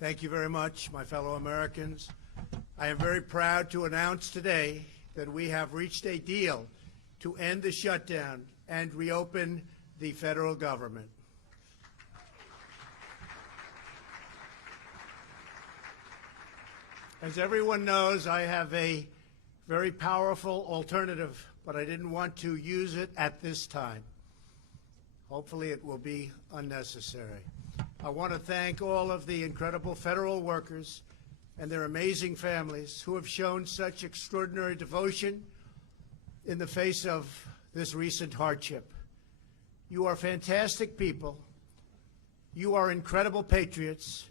Thank you very much, my fellow Americans. I am very proud to announce today that we have reached a deal to end the shutdown and reopen the federal government. As everyone knows, I have a very powerful alternative, but I didn't want to use it at this time. Hopefully it will be unnecessary. I want to thank all of the incredible federal workers and their amazing families who have shown such extraordinary devotion in the face of this recent hardship. You are fantastic people. You are incredible patriots.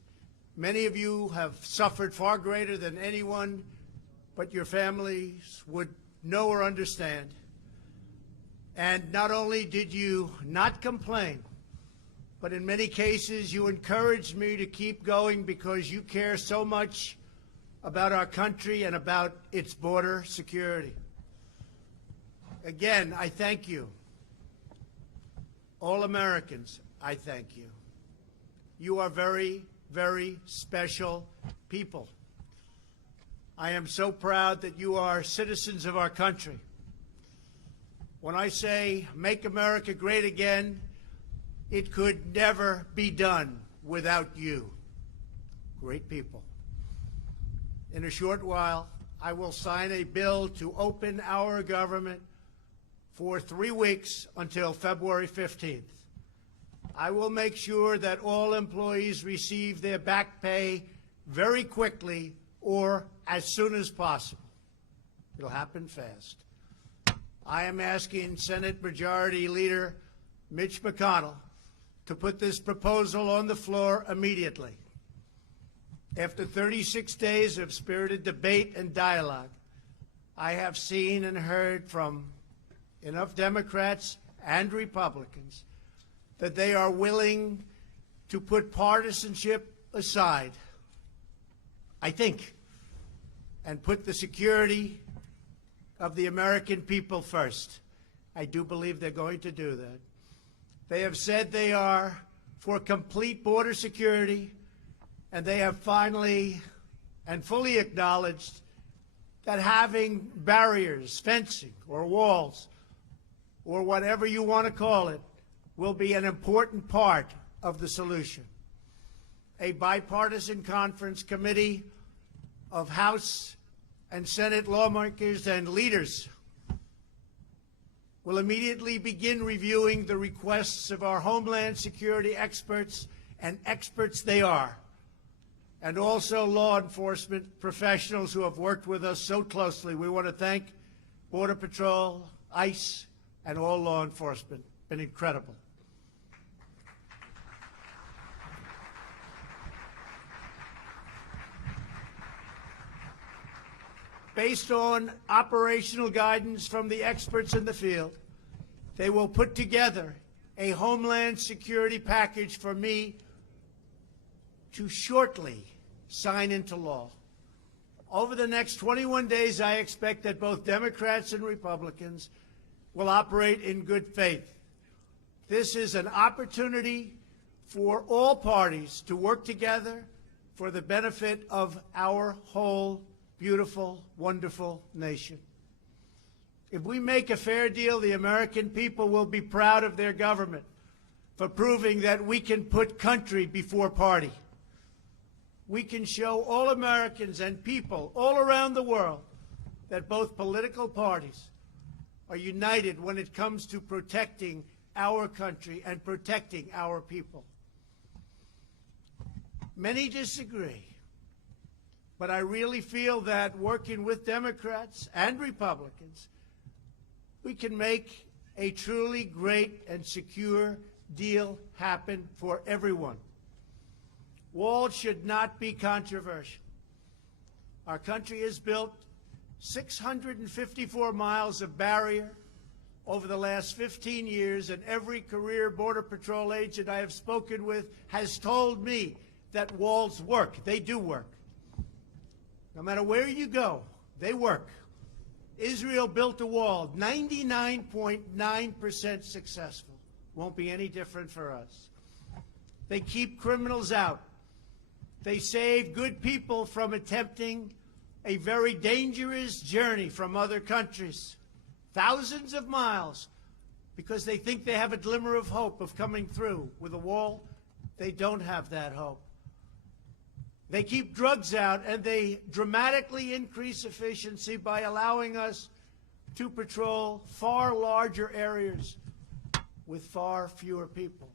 Many of you have suffered far greater than anyone but your families would know or understand. And not only did you not complain, but in many cases you encouraged me to keep going because you care so much about our country and about its border security. Again, I thank you. All Americans, I thank you. You are very, very special people. I am so proud that you are citizens of our country. When I say make America great again, it could never be done without you. Great people. In a short while, I will sign a bill to open our government for 3 weeks until February 15th. I will make sure that all employees receive their back pay very quickly or as soon as possible. It'll happen fast. I am asking Senate Majority Leader Mitch McConnell to put this proposal on the floor immediately. After 36 days of spirited debate and dialogue, I have seen and heard from enough Democrats and Republicans that they are willing to put partisanship aside, I think, and put the security of the American people first. I do believe they're going to do that. They have said they are for complete border security, and they have finally and fully acknowledged that having barriers, fencing, or walls, or whatever you want to call it, will be an important part of the solution. A bipartisan conference committee of House and Senate lawmakers and leaders will immediately begin reviewing the requests of our Homeland Security experts, and experts they are, and also law enforcement professionals who have worked with us so closely. We want to thank Border Patrol, ICE, and all law enforcement. Been incredible. Based on operational guidance from the experts in the field, they will put together a Homeland Security package for me to shortly sign into law. Over the next 21 days, I expect that both Democrats and Republicans will operate in good faith. This is an opportunity for all parties to work together for the benefit of our whole beautiful, wonderful nation. If we make a fair deal, the American people will be proud of their government for proving that we can put country before party. We can show all Americans and people all around the world that both political parties are united when it comes to protecting our country and protecting our people. Many disagree. But I really feel that working with Democrats and Republicans, we can make a truly great and secure deal happen for everyone. Walls should not be controversial. Our country has built 654 miles of barrier over the last 15 years, and every career Border Patrol agent I have spoken with has told me that walls work. They do work. No matter where you go, they work. Israel built a wall, 99.9% successful. Won't be any different for us. They keep criminals out. They save good people from attempting a very dangerous journey from other countries, thousands of miles, because they think they have a glimmer of hope of coming through. With a wall, they don't have that hope. They keep drugs out, and they dramatically increase efficiency by allowing us to patrol far larger areas with far fewer people.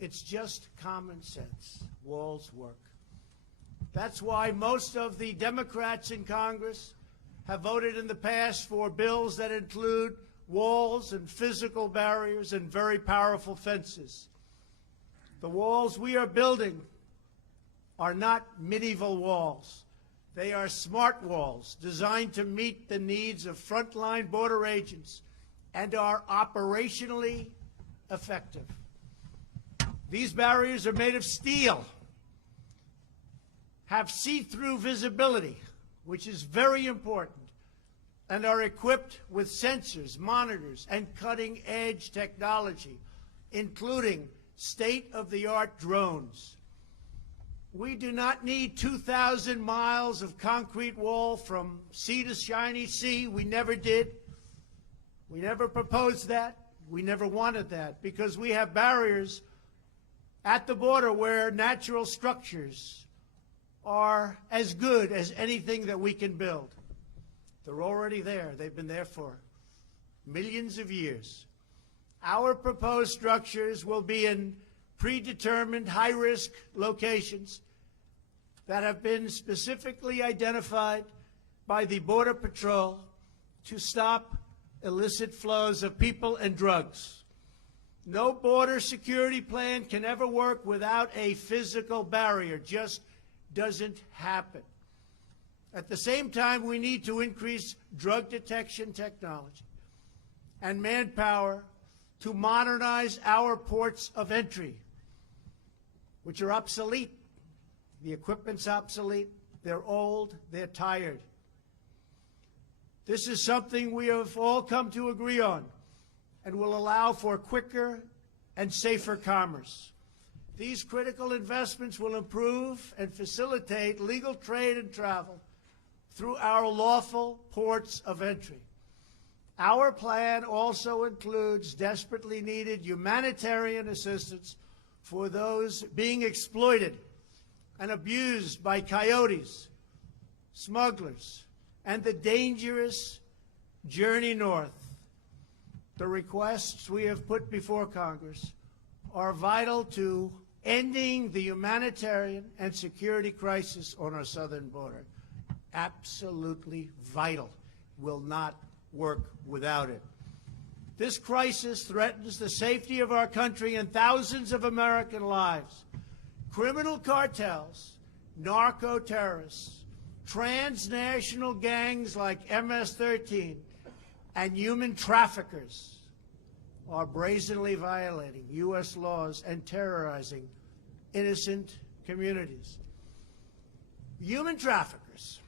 It's just common sense. Walls work. That's why most of the Democrats in Congress have voted in the past for bills that include walls and physical barriers and very powerful fences. The walls we are building are not medieval walls. They are smart walls designed to meet the needs of frontline border agents and are operationally effective. These barriers are made of steel, have see-through visibility, which is very important, and are equipped with sensors, monitors, and cutting-edge technology, including state-of-the-art drones. We do not need 2,000 miles of concrete wall from sea to shiny sea. We never did. We never proposed that. We never wanted that, because we have barriers at the border where natural structures are as good as anything that we can build. They're already there. They've been there for millions of years. Our proposed structures will be in predetermined high-risk locations that have been specifically identified by the Border Patrol to stop illicit flows of people and drugs. No border security plan can ever work without a physical barrier. Just doesn't happen. At the same time, we need to increase drug detection technology and manpower to modernize our ports of entry, which are obsolete. The equipment's obsolete. They're old. They're tired. This is something we have all come to agree on and will allow for quicker and safer commerce. These critical investments will improve and facilitate legal trade and travel through our lawful ports of entry. Our plan also includes desperately needed humanitarian assistance for those being exploited and abused by coyotes, smugglers, and the dangerous journey north. The requests we have put before Congress are vital to ending the humanitarian and security crisis on our southern border. Absolutely vital. Will not work without it. This crisis threatens the safety of our country and thousands of American lives. Criminal cartels, narco-terrorists, transnational gangs like MS-13, and human traffickers are brazenly violating U.S. laws and terrorizing innocent communities. Human traffickers.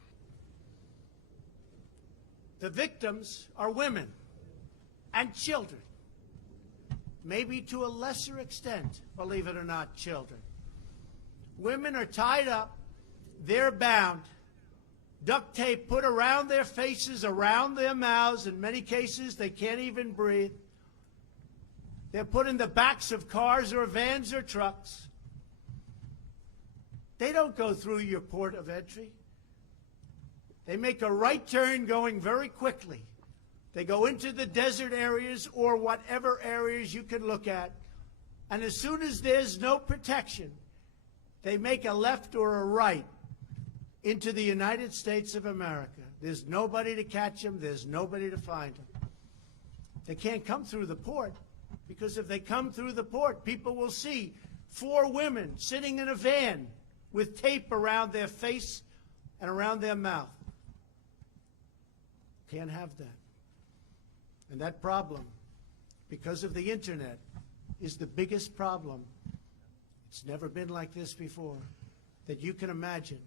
The victims are women and children, maybe to a lesser extent, believe it or not, children. Women are tied up, they're bound, duct tape put around their faces, around their mouths. In many cases, they can't even breathe. They're put in the backs of cars or vans or trucks. They don't go through your port of entry. They make a right turn going very quickly. They go into the desert areas or whatever areas you can look at. And as soon as there's no protection, they make a left or a right into the United States of America. There's nobody to catch them. There's nobody to find them. They can't come through the port, because if they come through the port, people will see 4 women sitting in a van with tape around their face and around their mouth. Can't have that. And that problem, because of the internet, is the biggest problem. It's never been like this before that you can imagine.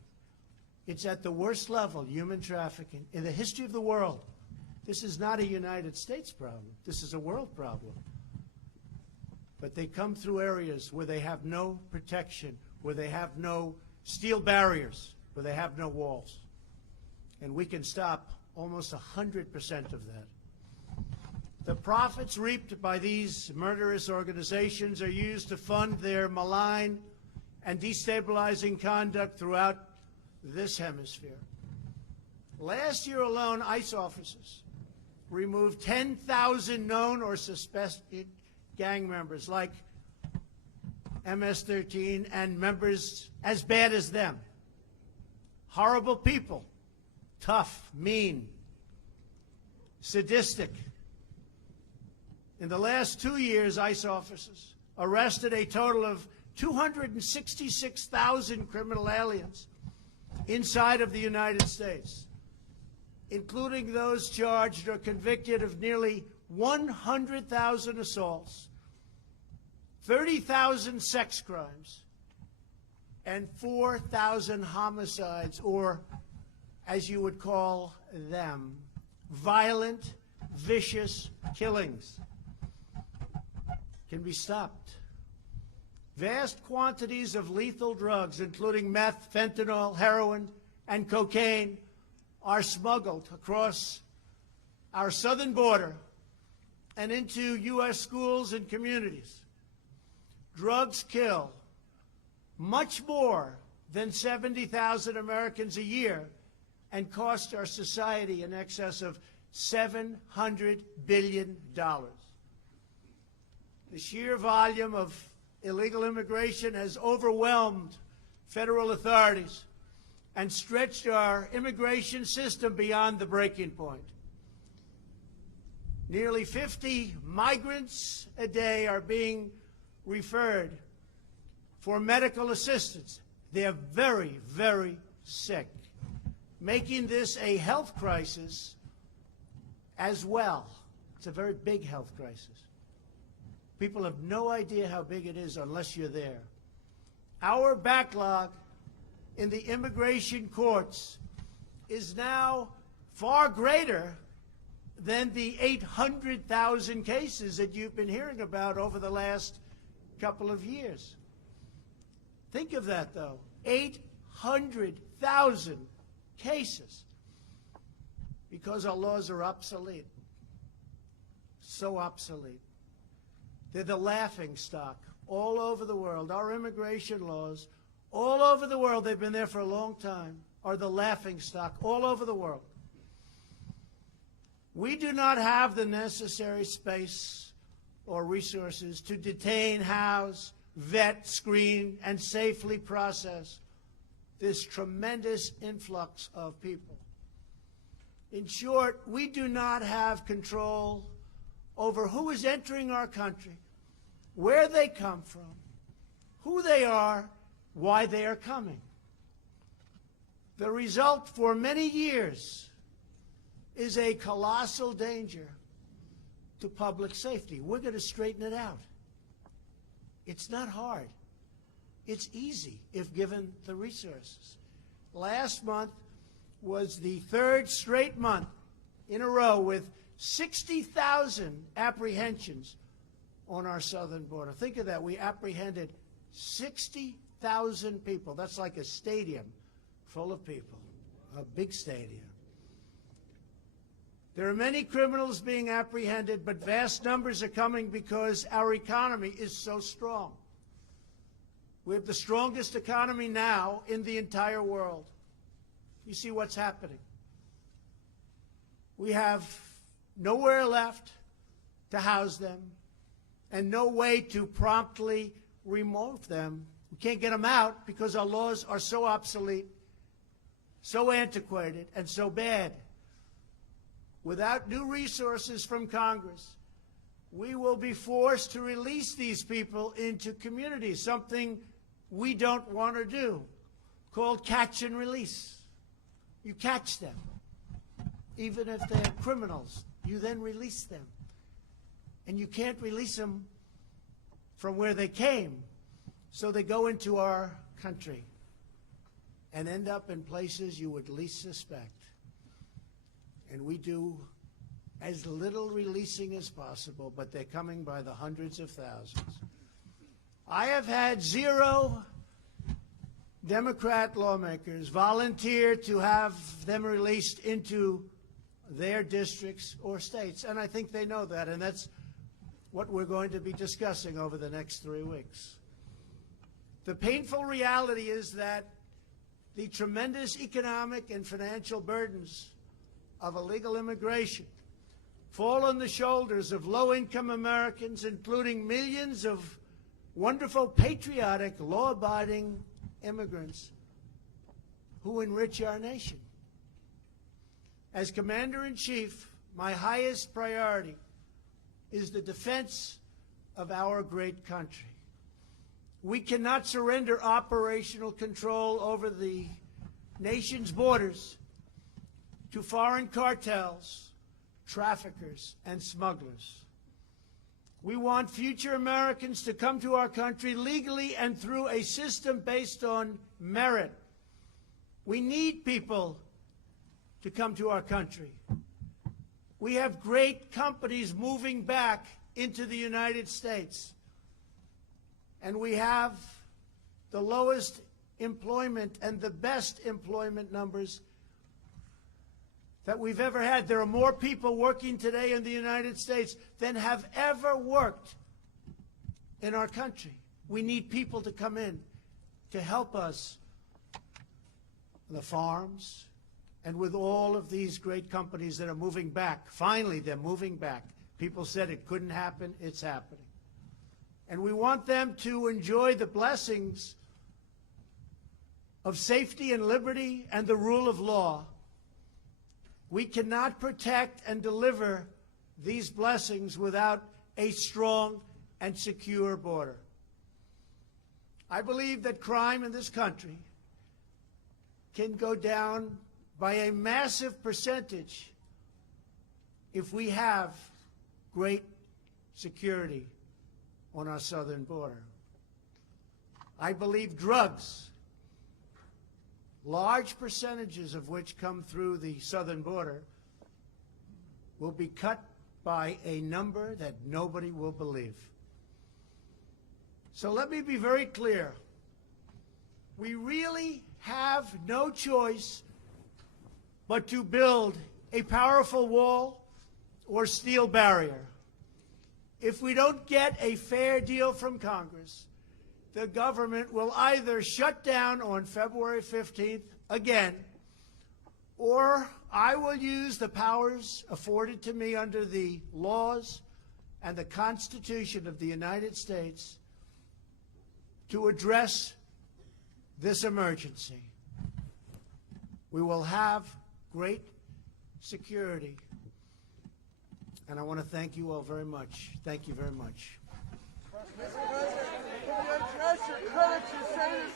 It's at the worst level, human trafficking, in the history of the world. This is not a United States problem. This is a world problem. But they come through areas where they have no protection, where they have no steel barriers where they have no walls. And we can stop almost 100% of that. The profits reaped by these murderous organizations are used to fund their malign and destabilizing conduct throughout this hemisphere. Last year alone, ICE officers removed 10,000 known or suspected gang members like MS-13 and members as bad as them. Horrible people, tough, mean, sadistic. In the last 2 years, ICE officers arrested a total of 266,000 criminal aliens inside of the United States, including those charged or convicted of nearly 100,000 assaults, 30,000 sex crimes, and 4,000 homicides, or, as you would call them, violent, vicious killings. Can be stopped. Vast quantities of lethal drugs, including meth, fentanyl, heroin, and cocaine, are smuggled across our southern border and into U.S. schools and communities. Drugs kill much more than 70,000 Americans a year and cost our society in excess of $700 billion. The sheer volume of illegal immigration has overwhelmed federal authorities and stretched our immigration system beyond the breaking point. Nearly 50 migrants a day are being referred for medical assistance. They are very, very sick, making this a health crisis as well. It's a very big health crisis. People have no idea how big it is unless you're there. Our backlog in the immigration courts is now far greater than the 800,000 cases that you've been hearing about over the last couple of years. Think of that, though. 800,000 cases because our laws are obsolete. So obsolete. They're the laughing stock all over the world. Our immigration laws, all over the world, they've been there for a long time, are the laughing stock all over the world. We do not have the necessary space or resources to detain, house, vet, screen, and safely process this tremendous influx of people. In short, we do not have control over who is entering our country, where they come from, who they are, why they are coming. The result for many years is a colossal danger to public safety. We're going to straighten it out. It's not hard. It's easy if given the resources. Last month was the third straight month in a row with 60,000 apprehensions on our southern border. Think of that. We apprehended 60,000 people. That's like a stadium full of people, a big stadium. There are many criminals being apprehended, but vast numbers are coming because our economy is so strong. We have the strongest economy now in the entire world. You see what's happening. We have nowhere left to house them and no way to promptly remove them. We can't get them out because our laws are so obsolete, so antiquated, and so bad. Without new resources from Congress, we will be forced to release these people into communities, something we don't want to do, called catch and release. You catch them. Even if they're criminals, you then release them. And you can't release them from where they came, so they go into our country and end up in places you would least suspect. And we do as little releasing as possible, but they're coming by the hundreds of thousands. I have had zero Democrat lawmakers volunteer to have them released into their districts or states. And I think they know that, and that's what we're going to be discussing over the next 3 weeks. The painful reality is that the tremendous economic and financial burdens of illegal immigration fall on the shoulders of low-income Americans, including millions of wonderful, patriotic, law-abiding immigrants who enrich our nation. As Commander-in-Chief, my highest priority is the defense of our great country. We cannot surrender operational control over the nation's borders to foreign cartels, traffickers, and smugglers. We want future Americans to come to our country legally and through a system based on merit. We need people to come to our country. We have great companies moving back into the United States. And we have the lowest employment and the best employment numbers that we've ever had. There are more people working today in the United States than have ever worked in our country. We need people to come in to help us on the farms and with all of these great companies that are moving back. Finally, they're moving back. People said it couldn't happen. It's happening. And we want them to enjoy the blessings of safety and liberty and the rule of law. We cannot protect and deliver these blessings without a strong and secure border. I believe that crime in this country can go down by a massive percentage if we have great security on our southern border. I believe drugs, large percentages of which come through the southern border, will be cut by a number that nobody will believe. So let me be very clear. We really have no choice but to build a powerful wall or steel barrier. If we don't get a fair deal from Congress, the government will either shut down on February 15th again, or I will use the powers afforded to me under the laws and the Constitution of the United States to address this emergency. We will have great security. And I want to thank you all very much. Thank you very much. Mr. President, can you address your credit to Senators